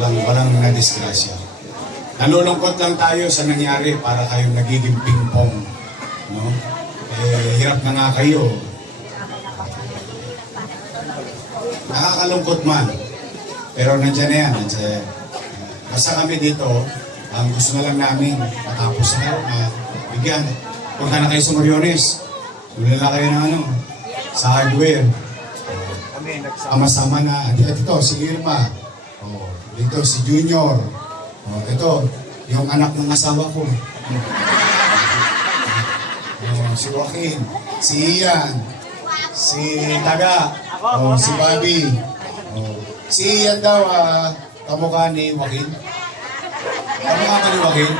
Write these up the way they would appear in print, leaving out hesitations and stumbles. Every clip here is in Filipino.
Walang na-disgrasya. Nalulungkot lang tayo sa nangyari para kayong nagiging ping-pong. No? Hirap na nga kayo. Nakakalungkot man. Pero nandiyan na yan. Basta kami dito, ang gusto na lang namin, matapos na bigyan. Punta na kayo sa Moriones. Sula na kayo ng sa hardware. Sama-sama na. Ito, si Irma. Dito, si Junior. Ito, yung anak ng asawa ko. Si Joaquin. Si Ian. Si Taga. Si Bobby. Si Ian daw, kamukha ni Joaquin. Kamukha ka ni Joaquin?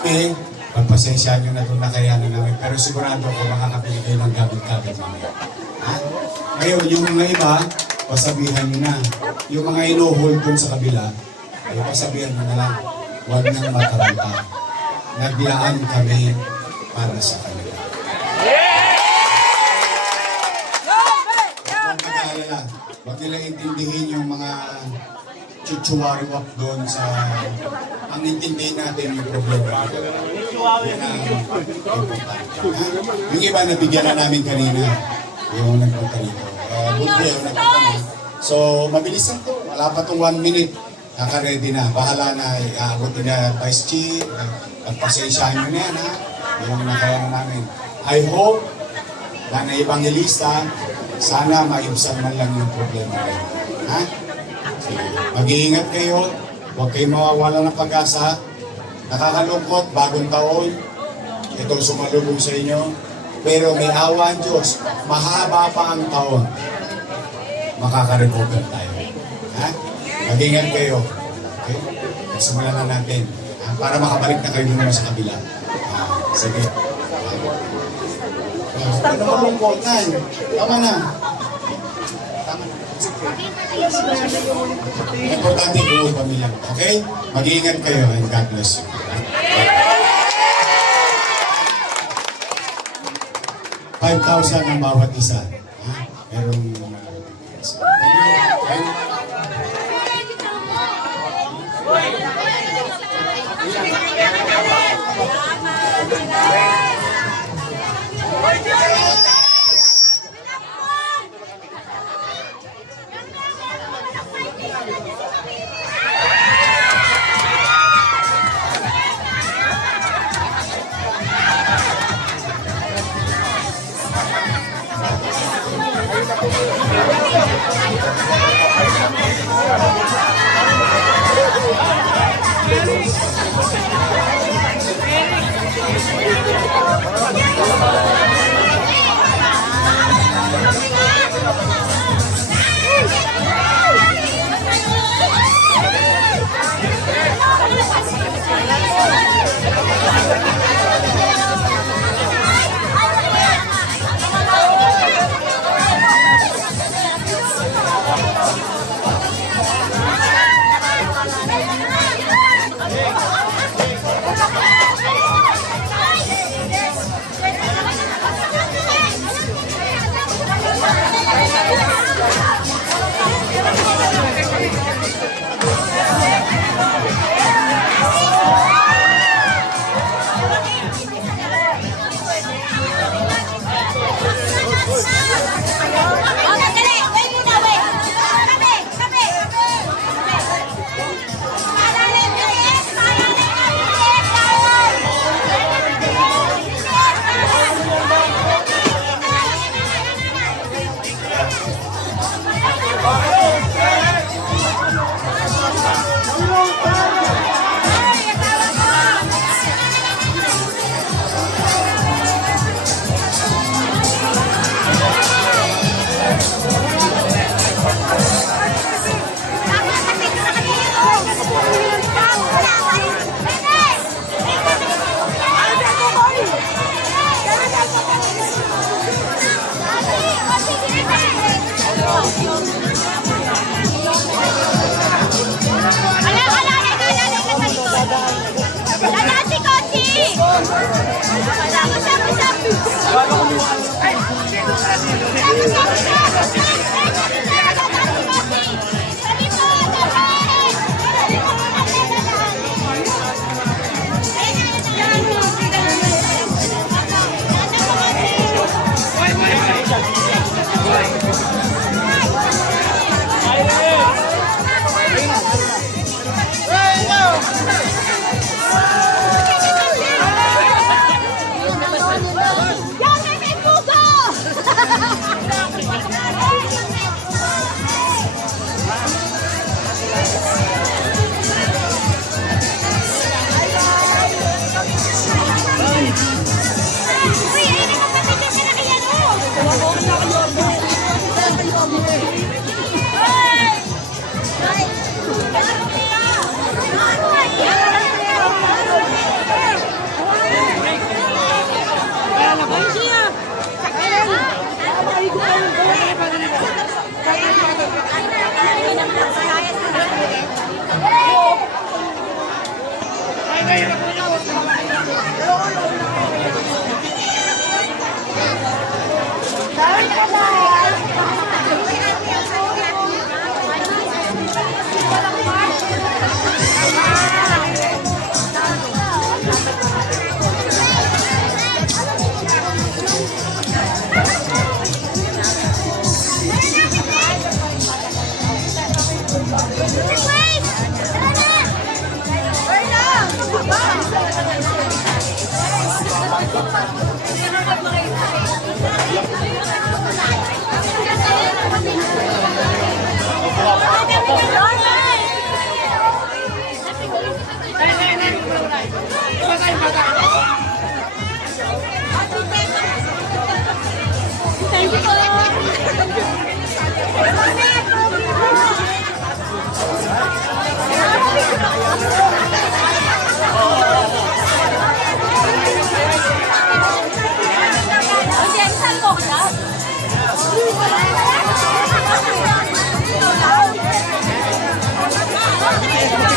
Kami, pagpasensya nyo na itong nakayanan namin, pero sigurado ko makakapili kayo ng gamit-gamit namin. Ngayon, yung mga iba, pasabihan nyo na. Yung mga inuhold dun sa kabila, ay pasabihan nyo na lang, huwag nang mataranta. Naglaan kami para sa kanila. Huwag nila intindihin yung mga chuchuwariwap doon sa ang intindihin natin yung problema. Yung iba nabigyan na namin kanina yung nagpunta rito. Buti yung nagpunta na. So, mabilis lang to. Wala pa itong 1 minute. Naka-ready na. Bahala na. Iaabot na Vice Chief. Pagpasensyahan nyo na yan, ha? Yung nakayang namin. I hope na na-evangelista, sana maibsan man lang yung problema rin. Ha? Mag-iingat kayo. Huwag kayong mawawala ng pag-asa. Nakakalungkot, bagong taon. Itong sumalubong sa inyo. Pero may awa ang Diyos. Mahaba pa ang taon. Makaka-recover tayo. Ha? Mag-iingat kayo. Okay? Simulan na natin. Para makabalik na kayo naman sa kabila. Sige. Ano malungkot na yun? Tama na. Tama na. Importante yung pamilya. Okay? Mag-iingat kayo and God bless you. 5,000 ang bawat isa. Merong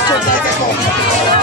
picture, pwede po.